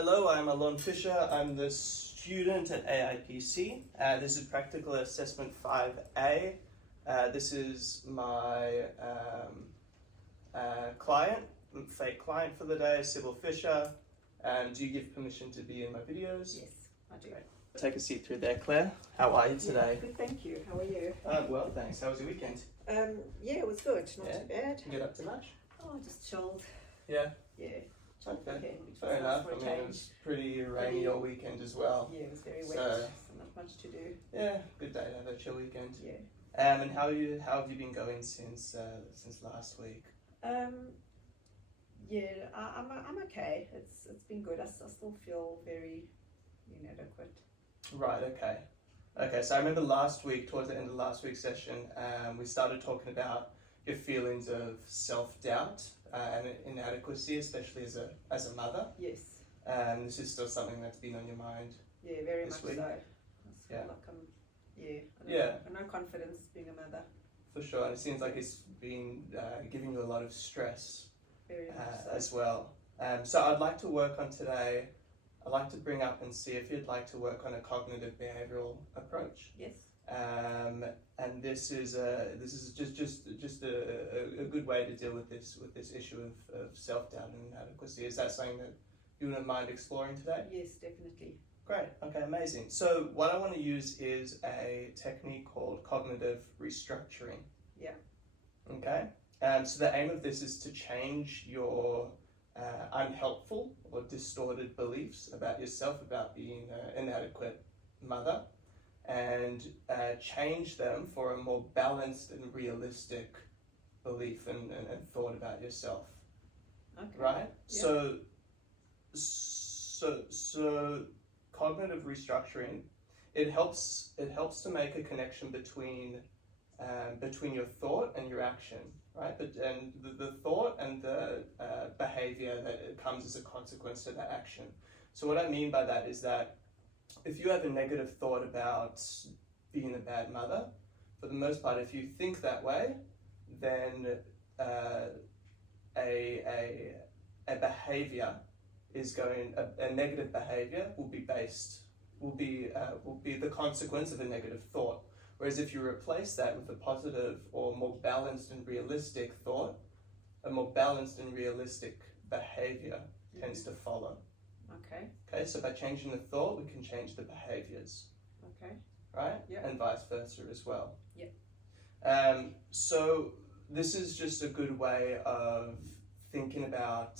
Hello, I'm Alon Fisher. I'm the student at AIPC. This is Practical Assessment 5A. This is my fake client for the day, Sybil Fisher. Do you give permission to be in my videos? Yes, I do. Take a seat through there, Claire. How are you today? Good, thank you. How are you? Well, thanks. How was your weekend? Yeah, it was good. Not too bad. Did you get up to much? Oh, just chilled. Yeah. Yeah. Okay. Fair enough. I mean, it was pretty rainy all weekend as well. Yeah, it was very wet. So not much to do. Yeah, good day to have a chill weekend. Yeah. And how have you been going since last week? Yeah, I'm okay. It's been good. I still feel very inadequate. Right. Okay. Okay. So I remember last week, towards the end of last week's session, we started talking about your feelings of self-doubt and inadequacy, especially as a mother. Yes. This is still something that's been on your mind. Yeah, very much week. so. I Yeah. feel like I'm no confidence being a mother. For sure, and it seems like it's been giving you a lot of stress Very much so. as well. So I'd like to work on today. I'd like to bring up and see if you'd like to work on a cognitive behavioural approach. Yes. And this is just a good way to deal with this issue of self-doubt and inadequacy. Is that something that you wouldn't mind exploring today? Yes, definitely. Great. Okay, amazing. So what I want to use is a technique called cognitive restructuring. Yeah. Okay. So the aim of this is to change your unhelpful or distorted beliefs about yourself, about being an inadequate mother, and change them for a more balanced and realistic belief and thought about yourself. Okay. Right? Yeah. So cognitive restructuring, it helps to make a connection between your thought and your action, right? And the thought and the behavior that comes as a consequence to that action. So what I mean by that is that if you have a negative thought about being a bad mother, for the most part, if you think that way, then a behavior is going. A negative behavior will be the consequence of a negative thought. Whereas if you replace that with a positive or more balanced and realistic thought, a more balanced and realistic behavior tends to follow. Okay. Okay, so by changing the thought, we can change the behaviors. Okay. Right? Yeah. And vice versa as well. Yeah. So this is just a good way of thinking about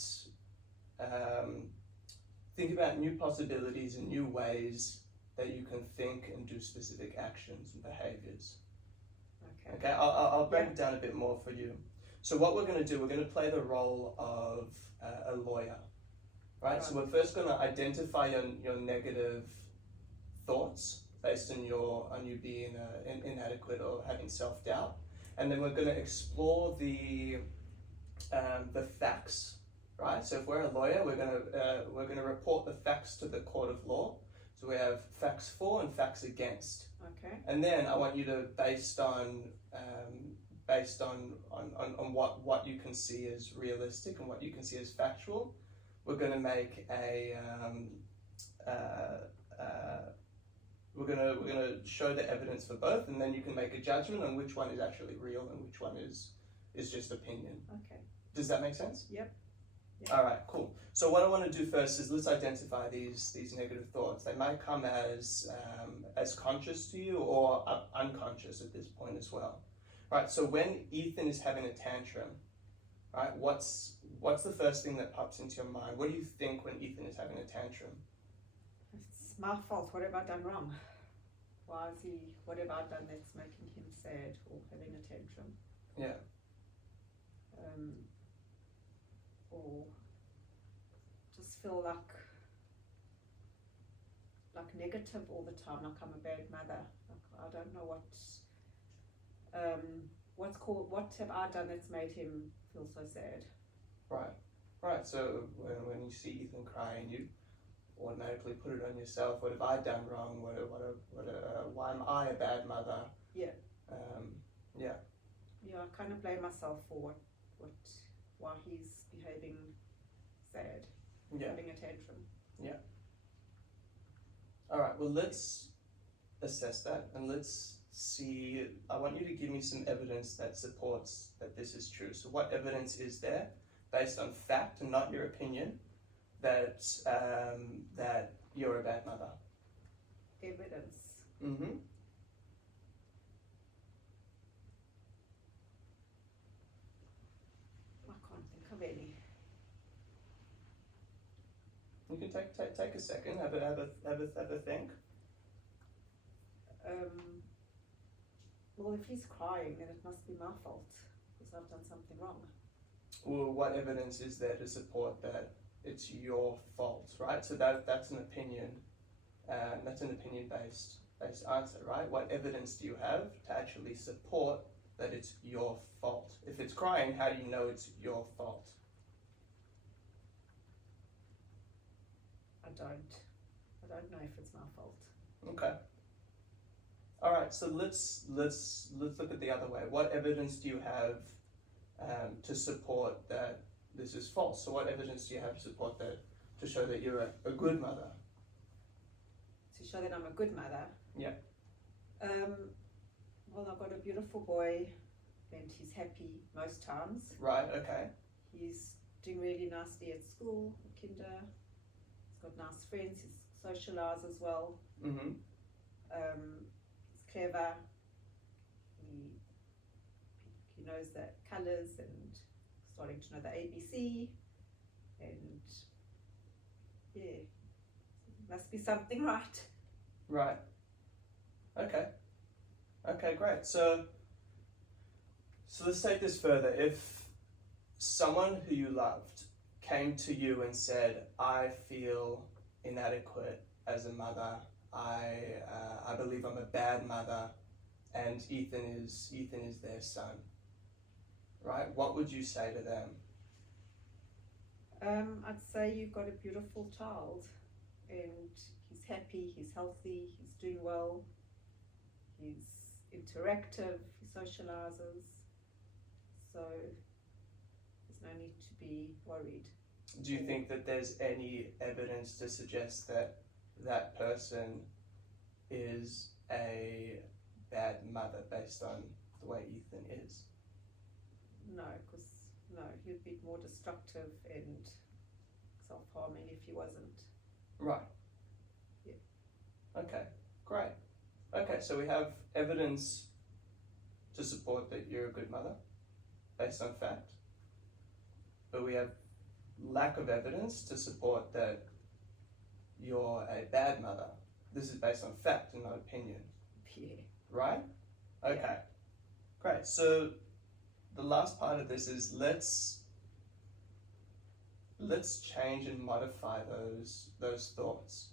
new possibilities and new ways that you can think and do specific actions and behaviors. Okay. Okay, I'll break it down a bit more for you. So what we're going to do, we're going to play the role of a lawyer, right? So we're first going to identify your negative thoughts based on you being inadequate or having self-doubt, and then we're going to explore the facts, right? So if we're a lawyer, we're going to report the facts to the court of law. So we have facts for and facts against. Okay. And then I want you to, based on what you can see as realistic and what you can see as factual, we're going to make we're going to show the evidence for both, and then you can make a judgment on which one is actually real and which one is just opinion. Okay. Does that make sense? Yep. All right, cool. So what I want to do first is let's identify these negative thoughts. They might come as conscious to you or unconscious at this point as well. Right. So when Ethan is having a tantrum, right, what's the first thing that pops into your mind? What do you think when Ethan is having a tantrum? It's my fault. What have I done wrong? What have I done that's making him sad or having a tantrum? Yeah. Or just feel like negative all the time, like I'm a bad mother. Like I don't know what have I done that's made him feel so sad. Right. So when you see Ethan crying, you automatically put it on yourself. What have I done wrong? Why am I a bad mother? Yeah. Yeah. Yeah, I kind of blame myself for why he's behaving sad, Yeah. having a tantrum. Yeah. All right, well, let's assess that and let's see. I want you to give me some evidence that supports that this is true. So, what evidence is there, based on fact and not your opinion, that that you're a bad mother? Evidence. Mm-hmm. I can't think of any. You can take a second, have a think. Well, if he's crying, then it must be my fault because I've done something wrong. Well, what evidence is there to support that it's your fault, right? So that's an opinion, that's an opinion-based answer, right? What evidence do you have to actually support that it's your fault? If it's crying, how do you know it's your fault? I don't know if it's my fault. Okay. All right. So let's look at the other way. What evidence do you have to support that this is false? So what evidence do you have to support that, to show that you're a good mother? To show that I'm a good mother? Yeah. Well, I've got a beautiful boy and he's happy most times. Right, okay. He's doing really nicely at school, at kinder. He's got nice friends, he's socialised as well. Mm-hmm. He's clever. He knows the colours and starting to know the ABC. And yeah, must be something right. Right. Okay. Okay, great. So let's take this further. If someone who you loved came to you and said, I feel inadequate as a mother, I believe I'm a bad mother, and Ethan is their son, right? What would you say to them? I'd say you've got a beautiful child and he's happy, he's healthy, he's doing well, he's interactive, he socialises, so there's no need to be worried. Do you think that there's any evidence to suggest that that person is a bad mother based on the way Ethan is? No, because he'd be more destructive and self-harming if he wasn't. Right. Yeah. Okay, great. Okay, so we have evidence to support that you're a good mother based on fact, but we have lack of evidence to support that you're a bad mother. This is based on fact and not opinion. Yeah. Right? Okay. Yeah. Great. So the last part of this is let's change and modify those thoughts,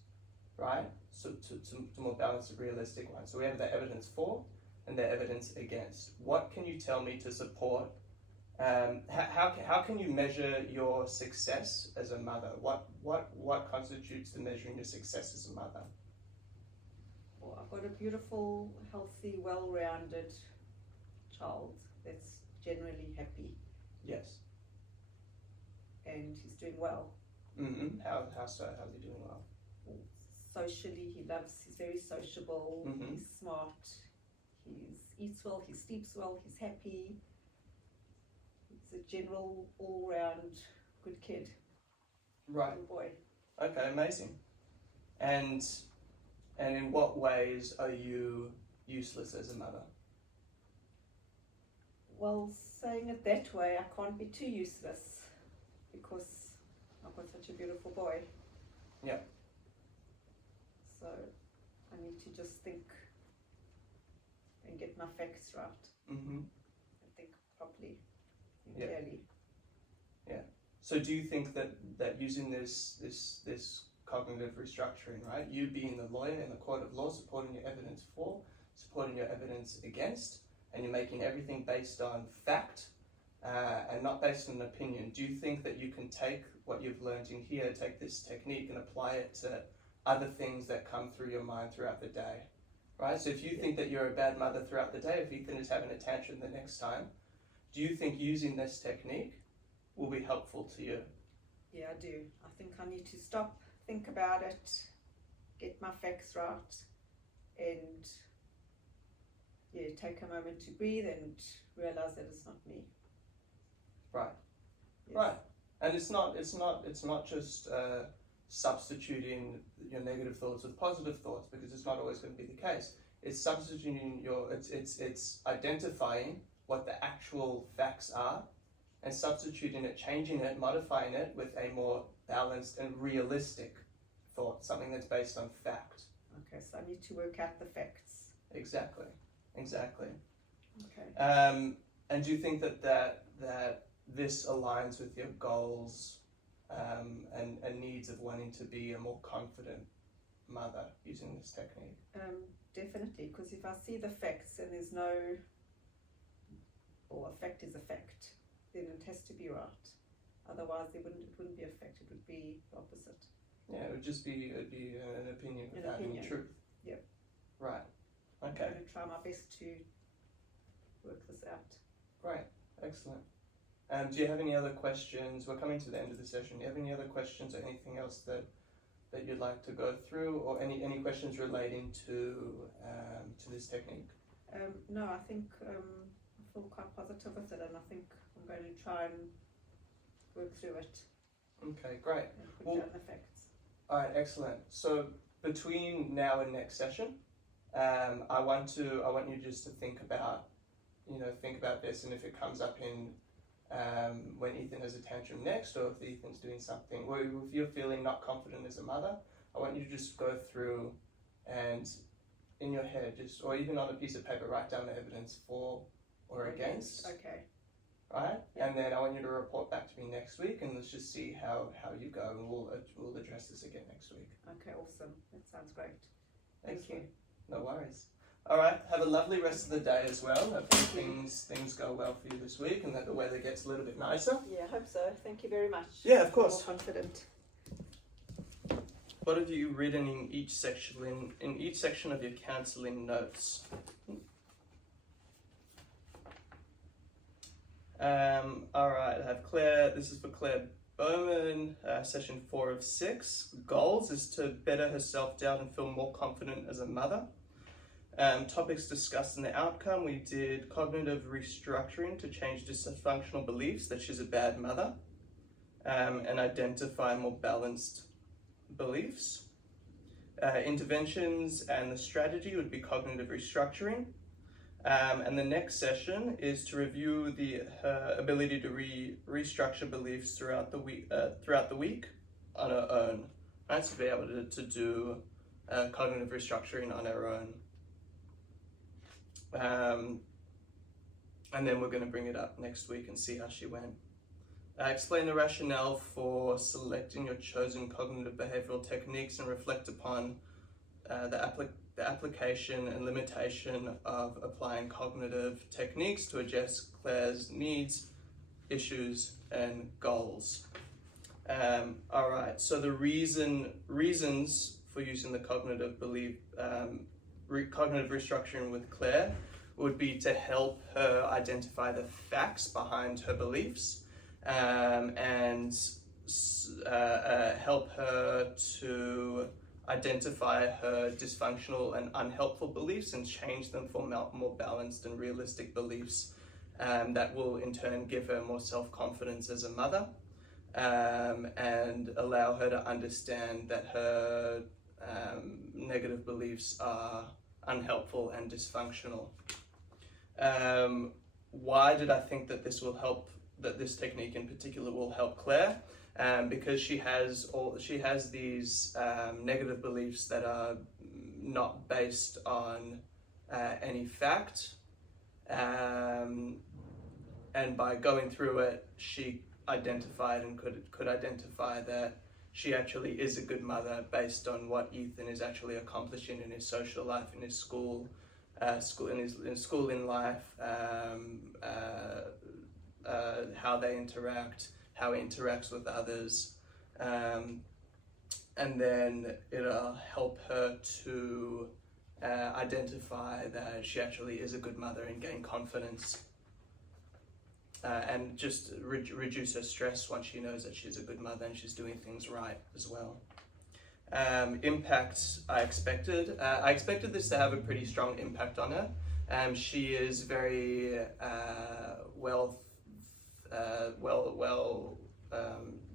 right? So to more balanced and realistic ones. So we have the evidence for and the evidence against. What can you tell me to support? How can you measure your success as a mother? What constitutes the measuring your success as a mother? Well, I've got a beautiful, healthy, well-rounded child that's generally happy. Yes. And he's doing well. Mm-hmm. How so? How's he doing well? Socially, he's very sociable, Mm-hmm. he's smart, he eats well, he sleeps well, he's happy. He's a general, all-round good kid. Right. Good boy. Okay, amazing. And in what ways are you useless as a mother? Well, saying it that way, I can't be too useless because I've got such a beautiful boy. Yeah. So I need to just think and get my facts right. Mm-hmm. And think properly, think Yeah. clearly. Yeah. So do you think that using this cognitive restructuring, right? You being the lawyer in the court of law, supporting your evidence for, supporting your evidence against, and you're making everything based on fact and not based on opinion. Do you think that you can take what you've learned in here, take this technique and apply it to other things that come through your mind throughout the day, right? So if you think that you're a bad mother throughout the day, if Ethan is having a tantrum the next time, do you think using this technique will be helpful to you? Yeah, I do. I think I need to stop, think about it, get my facts right, and take a moment to breathe and realize that it's not me. Right. Yes. Right. And it's not just substituting your negative thoughts with positive thoughts, because it's not always going to be the case. It's substituting it's identifying what the actual facts are, and substituting it, changing it, modifying it with a more balanced and realistic thought, something that's based on fact. Okay, so I need to work out the facts. Exactly. Okay. And do you think that this aligns with your goals and needs of wanting to be a more confident mother using this technique? Definitely, because if I see the facts and there's no, or a fact is a fact, then it has to be right. Otherwise, it wouldn't be a fact. It would be the opposite. Yeah, it'd be an opinion without any truth. Yep. Right. Okay. I'm going to try my best to work this out. Great. Excellent. Do you have any other questions? We're coming to the end of the session. Do you have any other questions or anything else that you'd like to go through, or any questions relating to this technique? No, I think I feel quite positive with it, and I think I'm going to try and work through it. Okay, great. And put down the facts. All right, excellent. So between now and next session, I want you just to think about this, and if it comes up in when Ethan has a tantrum next, or if Ethan's doing something, or if you're feeling not confident as a mother, I want you to just go through and in your head, or even on a piece of paper, write down the evidence for or against. Okay. Right? Yeah. And then I want you to report back to me next week, and let's just see how you go, and we'll address this again next week. Okay, awesome. That sounds great. Excellent. Thank you. No worries. All right, have a lovely rest of the day as well. Hopefully things go well for you this week, and that the weather gets a little bit nicer. Yeah, I hope so. Thank you very much. Yeah, of course. More confident. What have you written in each section of your counselling notes? All right, I have Claire. This is for Claire Bowman. Session 4 of 6. Goals is to better her self-doubt and feel more confident as a mother. Topics discussed in the outcome, we did cognitive restructuring to change dysfunctional beliefs that she's a bad mother, and identify more balanced beliefs. Interventions and the strategy would be cognitive restructuring. And the next session is to review her ability to restructure beliefs throughout the week on her own. Right, to be able to do cognitive restructuring on her own. And then we're going to bring it up next week and see how she went. Explain the rationale for selecting your chosen cognitive behavioral techniques, and reflect upon the application and limitation of applying cognitive techniques to address Claire's needs, issues, and goals. All right, so the reasons for using the cognitive restructuring with Claire would be to help her identify the facts behind her beliefs, and help her to identify her dysfunctional and unhelpful beliefs and change them for more balanced and realistic beliefs, that will in turn give her more self-confidence as a mother, and allow her to understand that her negative beliefs are unhelpful and dysfunctional. Why did I think that this technique in particular will help Claire? Because she has these negative beliefs that are not based on any fact, and by going through it, she identified and could identify that she actually is a good mother based on what Ethan is actually accomplishing in his social life, in his school in life, how they interact, how he interacts with others, and then it'll help her to identify that she actually is a good mother and gain confidence, and just reduce her stress once she knows that she's a good mother and she's doing things right as well. impact I expected. I expected this to have a pretty strong impact on her. She is very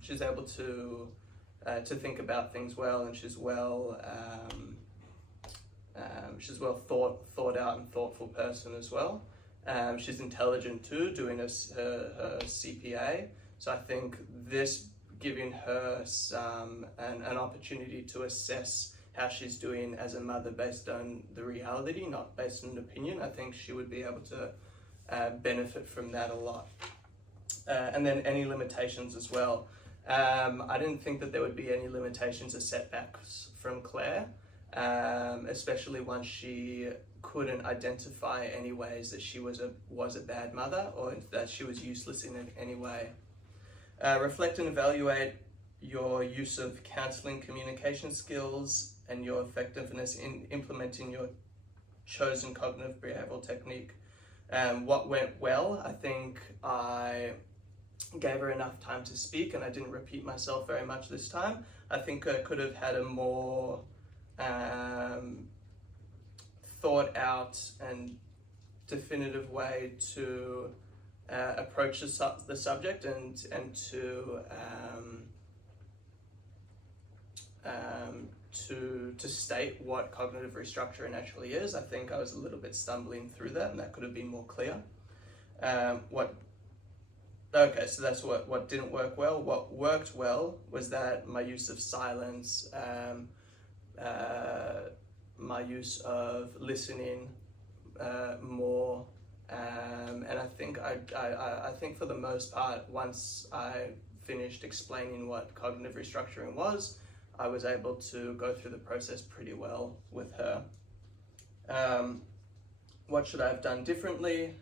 she's able to think about things well, and she's well thought out and thoughtful person as well. She's intelligent too, doing her CPA. So I think this giving her an opportunity to assess how she's doing as a mother based on the reality, not based on an opinion. I think she would be able to benefit from that a lot. And then any limitations as well. I didn't think that there would be any limitations or setbacks from Claire, especially once she couldn't identify any ways that she was a bad mother or that she was useless in any way. Reflect and evaluate your use of counselling communication skills and your effectiveness in implementing your chosen cognitive behavioural technique. What went well, I think I gave her enough time to speak and I didn't repeat myself very much this time. I think I could have had a more thought out and definitive way to approach the subject and to state what cognitive restructuring actually is. I think I was a little bit stumbling through that, and that could have been more clear. Okay, so that's what didn't work well. What worked well was that my use of silence, my use of listening more, and I think I think for the most part, once I finished explaining what cognitive restructuring was, I was able to go through the process pretty well with her. What should I have done differently?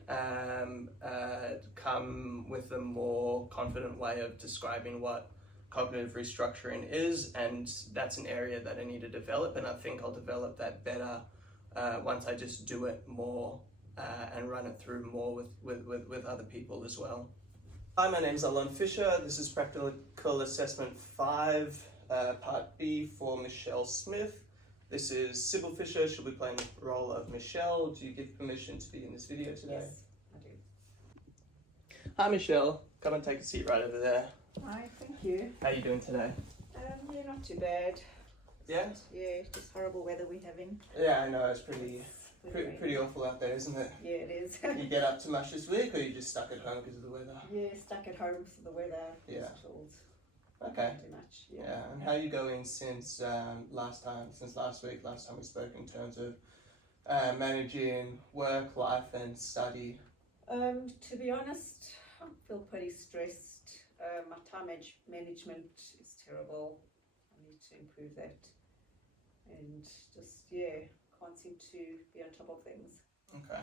Come with a more confident way of describing what cognitive restructuring is, and that's an area that I need to develop, and I think I'll develop that better once I just do it more and run it through more with other people as well. Hi, my name's Alon Fisher. This is Practical Assessment 5, Part B for Michelle Smith. This is Sybil Fisher. She'll be playing the role of Michelle. Do you give permission to be in this video today? Yes, I do. Hi, Michelle. Come and take a seat right over there. Hi, thank you. How are you doing today? Yeah, not too bad. Yeah? Yeah, just horrible weather we're having. Yeah, I know. It's pretty awful out there, isn't it? Yeah, it is. You get up to much this week, or you just stuck at home because of the weather? Yeah, stuck at home for the weather. Yeah. Just chilled. Okay. Not too much. Yeah. And how are you going since last week, last time we spoke, in terms of managing work, life, and study? To be honest, I feel pretty stressed. My time management is terrible. I need to improve that. And just, can't seem to be on top of things. Okay.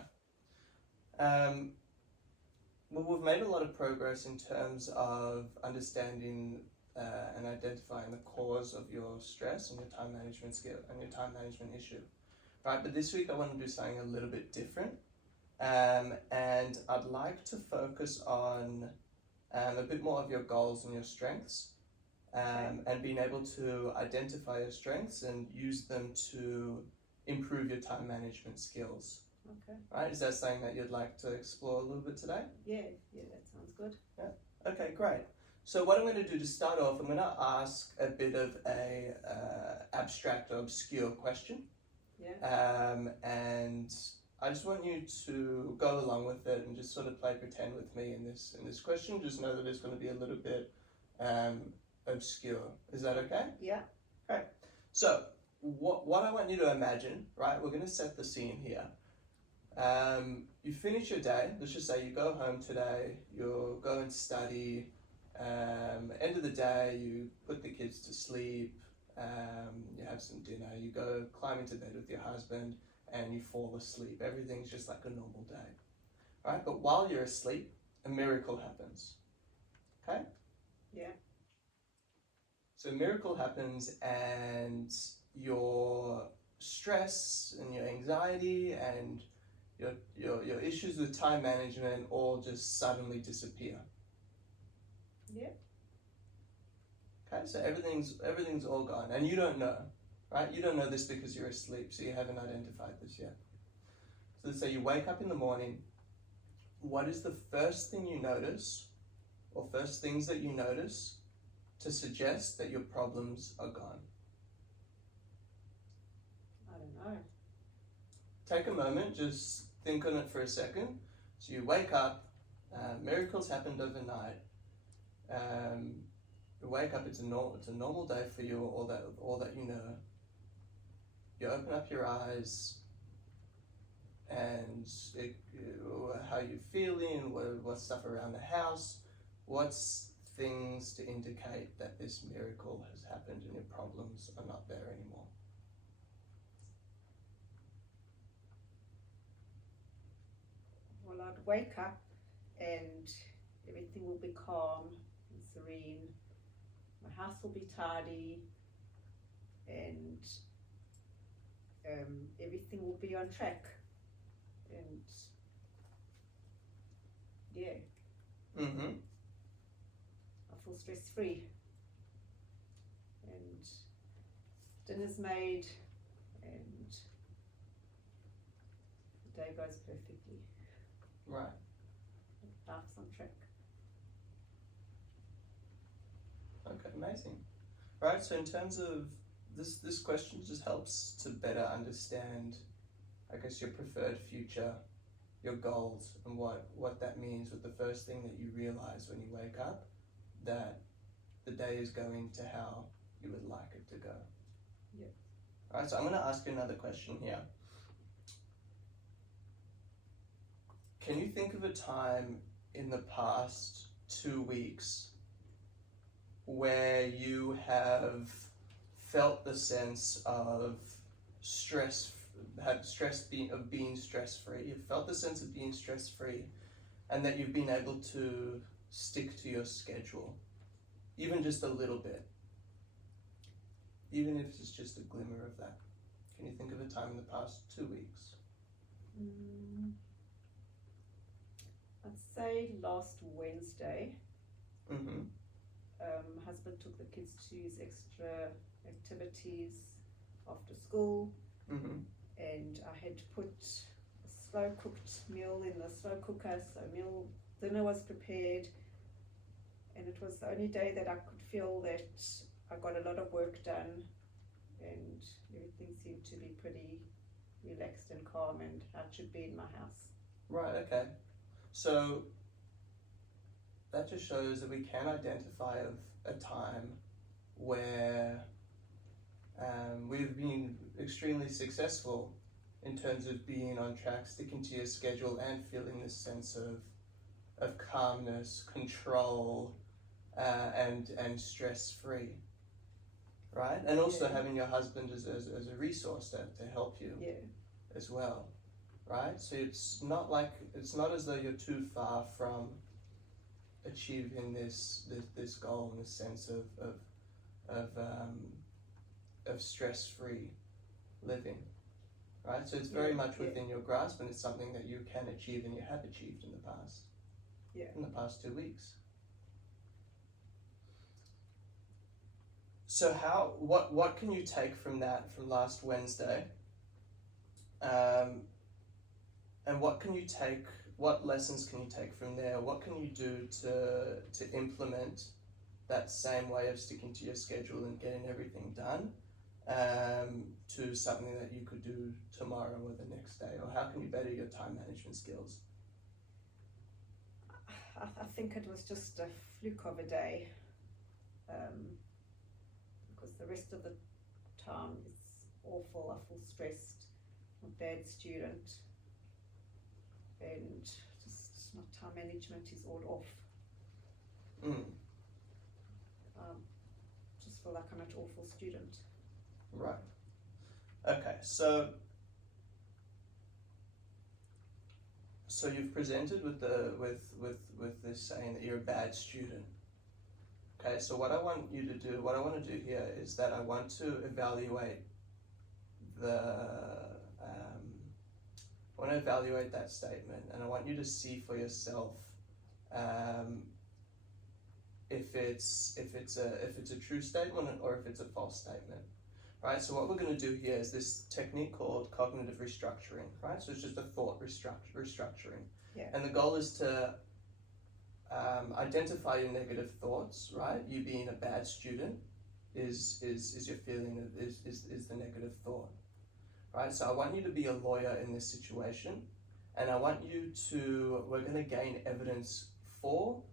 Well, we've made a lot of progress in terms of understanding and identifying the cause of your stress and your time management skill and your time management issue, right? But this week I want to do something a little bit different, and I'd like to focus on a bit more of your goals and your strengths, and being able to identify your strengths and use them to improve your time management skills. Okay. Right? Is that something that you'd like to explore a little bit today? Yeah, that sounds good. Yeah. Okay, great. So what I'm going to do to start off, I'm going to ask a bit of a abstract or obscure question. Yeah. And I just want you to go along with it and just sort of play pretend with me in this question. Just know that it's going to be a little bit obscure. Is that okay? Yeah. Great. So what I want you to imagine, right? We're going to set the scene here. You finish your day. Let's just say you go home today. You'll go and study. End of the day, you put the kids to sleep. You have some dinner. You go climb into bed with your husband, and you fall asleep. Everything's just like a normal day, right? But while you're asleep, a miracle happens. Okay? Yeah. So a miracle happens, and your stress and your anxiety and your issues with time management all just suddenly disappear. Yeah. Okay, so everything's all gone, and you don't know, right? You don't know this because you're asleep, so you haven't identified this yet. So let's say you wake up in the morning. What is the first thing you notice, or first things that you notice, to suggest that your problems are gone? I don't know. Take a moment, just think on it for a second. So you wake up, miracles happened overnight. You wake up, it's a normal day for you, all that you know. You open up your eyes, and how you feeling, what stuff around the house, what's things to indicate that this miracle has happened and your problems are not there anymore. Well, I'd wake up and everything will be calm and serene. My house will be tidy, and everything will be on track. And yeah, Mm-hmm. I feel stress free. And dinner's made, and the day goes perfectly. Right. Life's on track. Okay, amazing. Right, so in terms of this question just helps to better understand, I guess, your preferred future, your goals, and what that means with the first thing that you realize when you wake up, that the day is going to how you would like it to go. Yeah. All right, so I'm going to ask you another question here. Can you think of a time in the past 2 weeks where you have felt the sense of being stress-free? You've felt the sense of being stress-free, and that you've been able to stick to your schedule, even just a little bit, even if it's just a glimmer of that. Can you think of a time in the past 2 weeks? I'd say last Wednesday, Mm-hmm. my husband took the kids to his extra activities after school, Mm-hmm. and I had to put a slow cooked meal in the slow cooker, so dinner was prepared, and it was the only day that I could feel that I got a lot of work done, and everything seemed to be pretty relaxed and calm and how it should be in my house. Right, okay. So that just shows that we can identify a time where we've been extremely successful in terms of being on track, sticking to your schedule, and feeling this sense of calmness, control, and stress-free, right? And also having your husband as a resource to help you as well, right? So it's not as though you're too far from achieving this goal in the sense of stress-free living, right? So it's very much within your grasp, and it's something that you can achieve and you have achieved in the past. Yeah. In the past 2 weeks. So what can you take from that, from last Wednesday? And what lessons can you take from there? What can you do to implement that same way of sticking to your schedule and getting everything done, to something that you could do tomorrow or the next day? Or how can you better your time management skills? I think it was just a fluke of a day, because the rest of the time is awful. I feel stressed. I'm a bad student, and just my time management is all off. Just feel like I'm an awful student. Right. Okay. So you've presented with this saying that you're a bad student. Okay. So what I want to do here is that I want to evaluate that statement, and I want you to see for yourself if it's a true statement or if it's a false statement, right? So what we're going to do here is this technique called cognitive restructuring, right? So it's just a thought restructuring, Yeah. and the goal is to identify your negative thoughts, right? You being a bad student is your feeling of is the negative thought, right? So I want you to be a lawyer in this situation, and I want you to, we're going to gain evidence for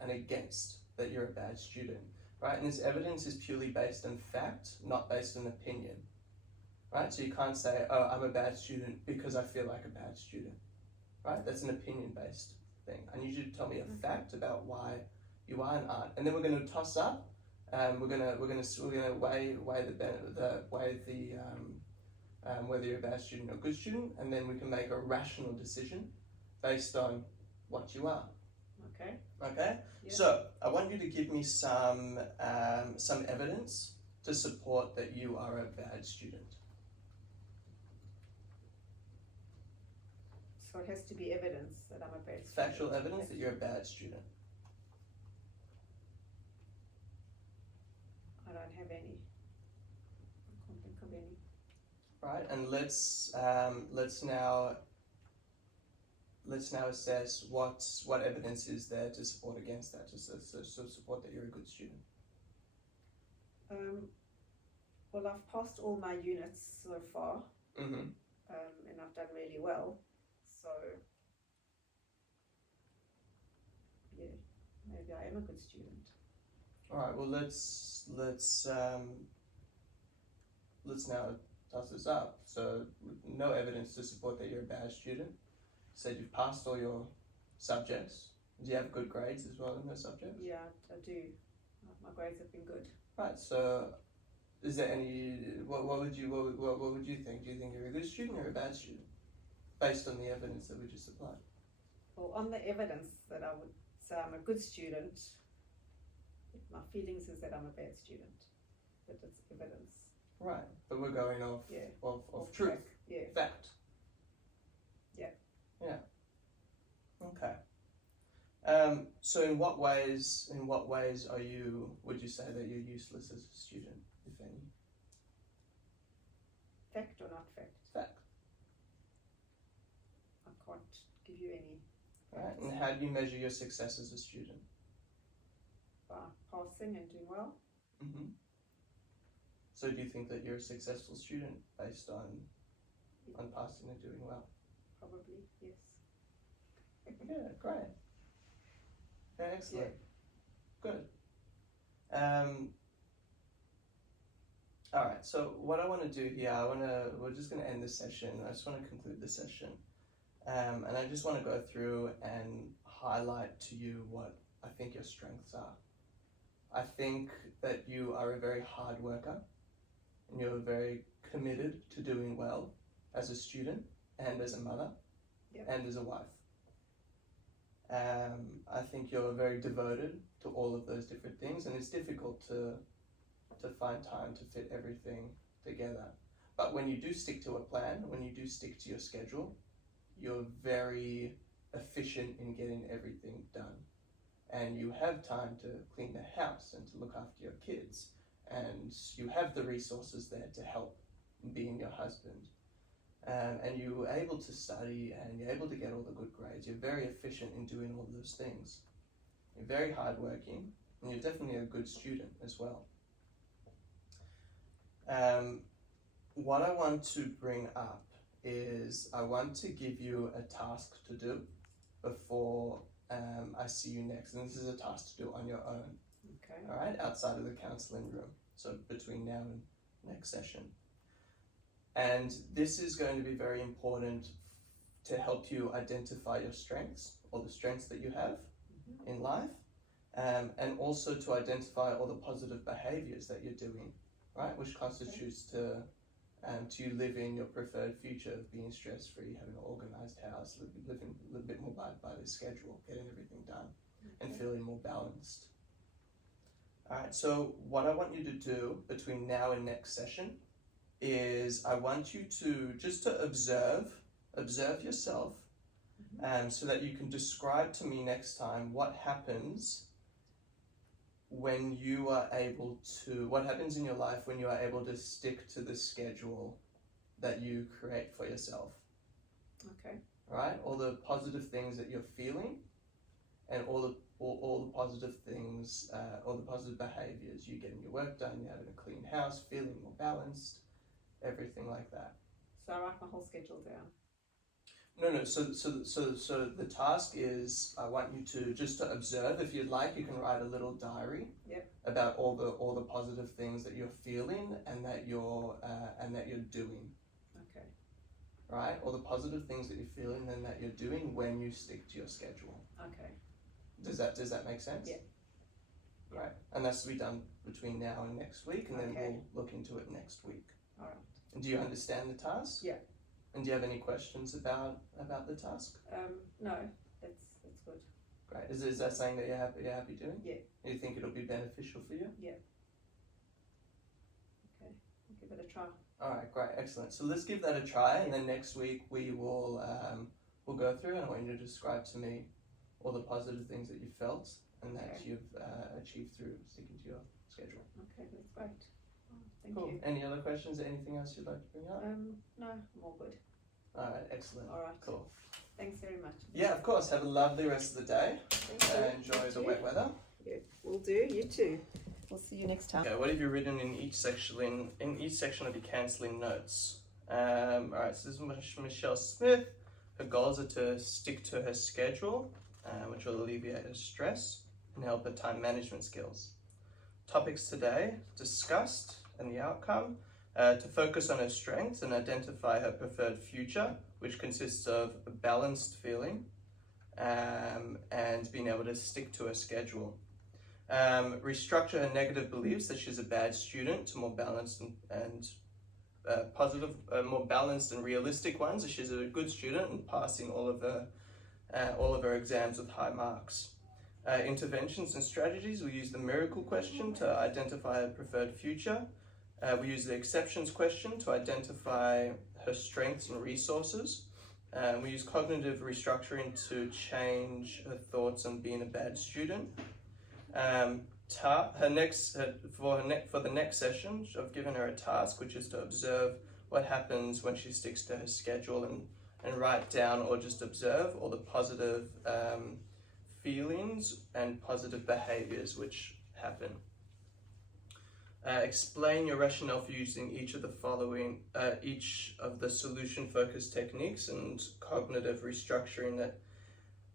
and against that you're a bad student, right? And this evidence is purely based on fact, not based on opinion, right? So you can't say, oh, I'm a bad student because I feel like a bad student, right? That's an opinion-based thing. I need you to tell me a fact about why you are and aren't, and then we're going to toss up. We're gonna weigh whether you're a bad student or a good student, and then we can make a rational decision based on what you are. Okay. Okay. Yeah. So I want you to give me some evidence to support that you are a bad student. So it has to be evidence that I'm a bad student. Factual evidence that you're a bad student. I don't have any. I can't think of any. Right, and let's now assess what evidence is there to support against that, to support that you're a good student. Well, I've passed all my units so far, Mm-hmm. and I've done really well. So, yeah, maybe I am a good student. All right. Well, let's now toss this up. So, no evidence to support that you're a bad student. Said you've passed all your subjects. Do you have good grades as well in those subjects? Yeah, I do. My grades have been good. Right. So, is there any? What would you think? Do you think you're a good student or a bad student, based on the evidence that we just applied? Well, on the evidence that I would say I'm a good student, my feelings is that I'm a bad student. But it's evidence. Right. But we're going off of truth, Fact. Yeah. fact. Yeah. Yeah. Okay. So in what ways would you say that you're useless as a student, if any? Fact or not fact? Fact. I can't give you any. Right. And how do you measure your success as a student? By passing and doing well. Mm-hmm. So do you think that you're a successful student based on passing and doing well? Probably, yes. Yeah, great. Yeah, excellent. Yeah. Good. All right. So what I want to do here, we're just going to end this session. I just want to conclude the session, and I just want to go through and highlight to you what I think your strengths are. I think that you are a very hard worker, and you're very committed to doing well as a student and as a mother. Yep. And as a wife. I think you're very devoted to all of those different things, and it's difficult to find time to fit everything together. But when you do stick to a plan, when you do stick to your schedule, you're very efficient in getting everything done. And you have time to clean the house and to look after your kids, and you have the resources there to help being your husband. And you were able to study and you're able to get all the good grades. You're very efficient in doing all those things. You're very hardworking, and you're definitely a good student as well. What I want to bring up is I want to give you a task to do before I see you next. And this is a task to do on your own. Okay. All right, outside of the counselling room. So between now and next session. And this is going to be very important to help you identify your strengths, or the strengths that you have in life, and also to identify all the positive behaviors that you're doing, right? Which constitutes to you living your preferred future of being stress-free, having an organized house, living a little bit more by the schedule, getting everything done, and feeling more balanced. All right, so what I want you to do between now and next session is I want you to just observe yourself, so that you can describe to me next time what happens when you are able to, what happens in your life when you are able to stick to the schedule that you create for yourself, Okay. right? All the positive things that you're feeling, and all the positive things, all the positive behaviors. You getting your work done, you having a clean house, feeling more balanced, everything like that. So I write my whole schedule down. No. So the task is, I want you to just to observe. If you'd like, you can write a little diary. Yep. About all the positive things that you're feeling and that you're doing. Okay. Right, all the positive things that you're feeling and that you're doing when you stick to your schedule. Okay. Does that make sense? Yeah. Right, and that's to be done between now and next week, and then Okay. we'll look into it next week. All right. And do you understand the task? Yeah. And do you have any questions about the task? No, that's good. Great. Is that something that you're happy doing? Yeah. You think it'll be beneficial for you? Yeah. Okay, I'll give it a try. All right, great, excellent. So let's give that a try, and then next week we will we'll go through, and I want you to describe to me all the positive things that you felt and that you've achieved through sticking to your schedule. Okay, that's great. Thank Cool. you. Any other questions? Anything else you'd like to bring up? No, I'm all good. All right, excellent. All right. Cool. Thanks very much. Yeah, of course. Have a lovely rest of the day. Thank you. Enjoy the wet weather. Yeah, we'll do. You too. We'll see you next time. Okay, what have you written in each section? In each section of your cancelling notes. All right. So this is Michelle Smith. Her goals are to stick to her schedule, which will alleviate her stress and help her time management skills. Topics today discussed and the outcome. To focus on her strengths and identify her preferred future, which consists of a balanced feeling and being able to stick to her schedule. Restructure her negative beliefs that she's a bad student to more balanced and positive, more balanced and realistic ones, that she's a good student and passing all of her exams with high marks. Interventions and strategies, we use the miracle question to identify her preferred future. We use the exceptions question to identify her strengths and resources. We use cognitive restructuring to change her thoughts on being a bad student. For the next session, I've given her a task, which is to observe what happens when she sticks to her schedule and write down or just observe all the positive feelings and positive behaviors which happen. Explain your rationale for using each of the solution-focused techniques and cognitive restructuring that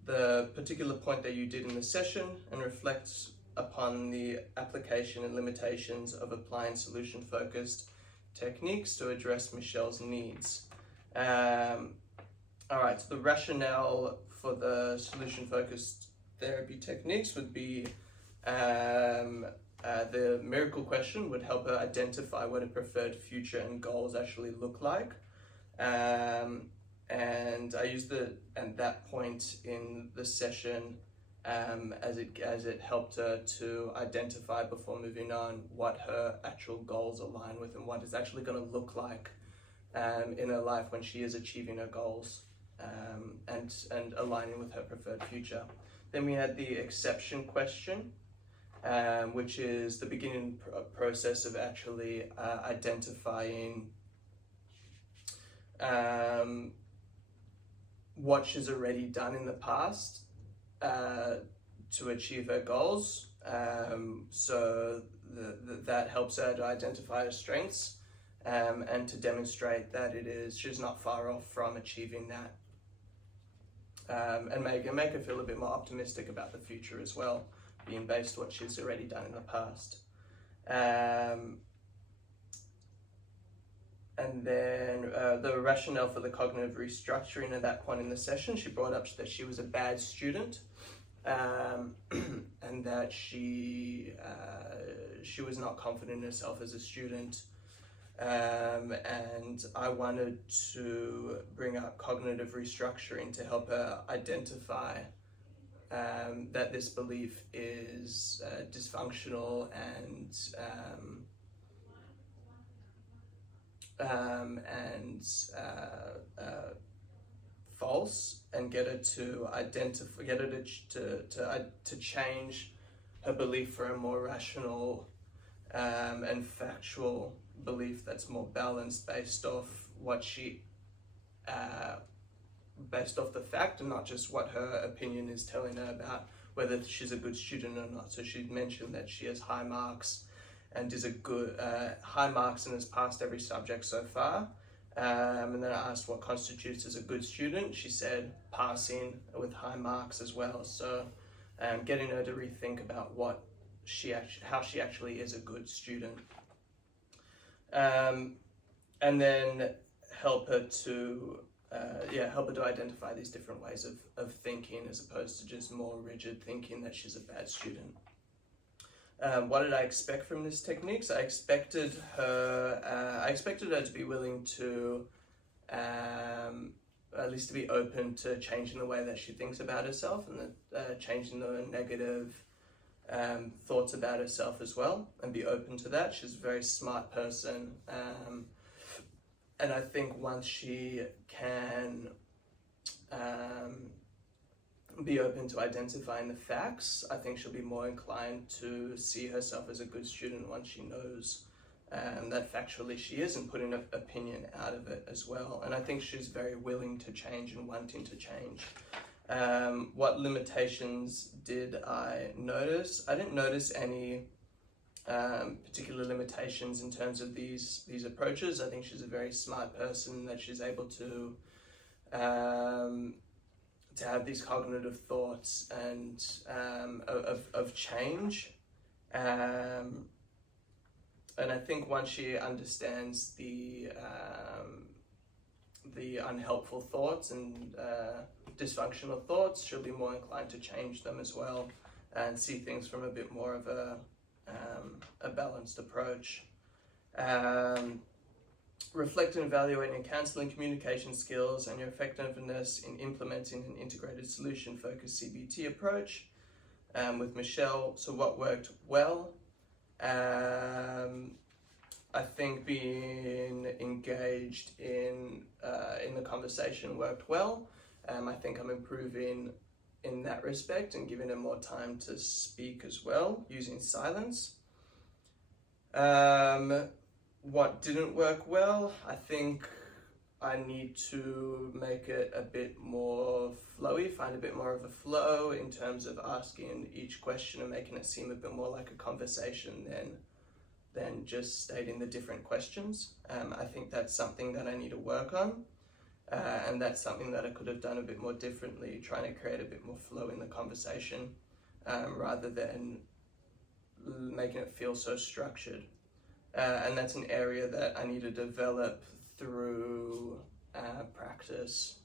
the particular point that you did in the session, and reflect upon the application and limitations of applying solution-focused techniques to address Michelle's needs. All right, so the rationale for the solution-focused therapy techniques would be the miracle question would help her identify what a preferred future and goals actually look like. And I used at that point in the session as it helped her to identify before moving on what her actual goals align with and what it's actually going to look like in her life when she is achieving her goals and aligning with her preferred future. Then we had the exception question, which is the beginning process of actually identifying what she's already done in the past to achieve her goals. So that helps her to identify her strengths and to demonstrate that she's not far off from achieving that. And make her feel a bit more optimistic about the future as well, being based on what she's already done in the past. And then the rationale for the cognitive restructuring at that point in the session, she brought up that she was a bad student and that she was not confident in herself as a student. And I wanted to bring up cognitive restructuring to help her identify that this belief is dysfunctional and false, and get her to identify, to change her belief for a more rational and factual belief that's more balanced based off what she based off the fact and not just what her opinion is telling her about whether she's a good student or not. So she mentioned that she has high marks and is a good high marks and has passed every subject so far. And then I asked what constitutes as a good student. She said passing with high marks as well. So getting her to rethink about how she actually is a good student. And then help her to identify these different ways of thinking as opposed to just more rigid thinking that she's a bad student. What did I expect from this technique? So I expected her to be willing to, at least to be open to changing the way that she thinks about herself and changing the negative thoughts about herself as well, and be open to that. She's a very smart person. And I think once she can be open to identifying the facts, I think she'll be more inclined to see herself as a good student once she knows that factually she is, and putting an opinion out of it as well. And I think she's very willing to change and wanting to change. What limitations did I notice? I didn't notice any particular limitations in terms of these approaches. I think she's a very smart person, that she's able to have these cognitive thoughts and of change. And I think once she understands the unhelpful thoughts and dysfunctional thoughts, she'll be more inclined to change them as well and see things from a bit more of a balanced approach. Reflect and evaluate and counseling communication skills and your effectiveness in implementing an integrated solution-focused CBT approach with Michelle. So what worked well? I think being engaged in the conversation worked well. I think I'm improving in that respect and giving her more time to speak as well, using silence. What didn't work well? I think I need to make it a bit more flowy, find a bit more of a flow in terms of asking each question and making it seem a bit more like a conversation than just stating the different questions. I think that's something that I need to work on. And that's something that I could have done a bit more differently, trying to create a bit more flow in the conversation rather than making it feel so structured. And that's an area that I need to develop through practice.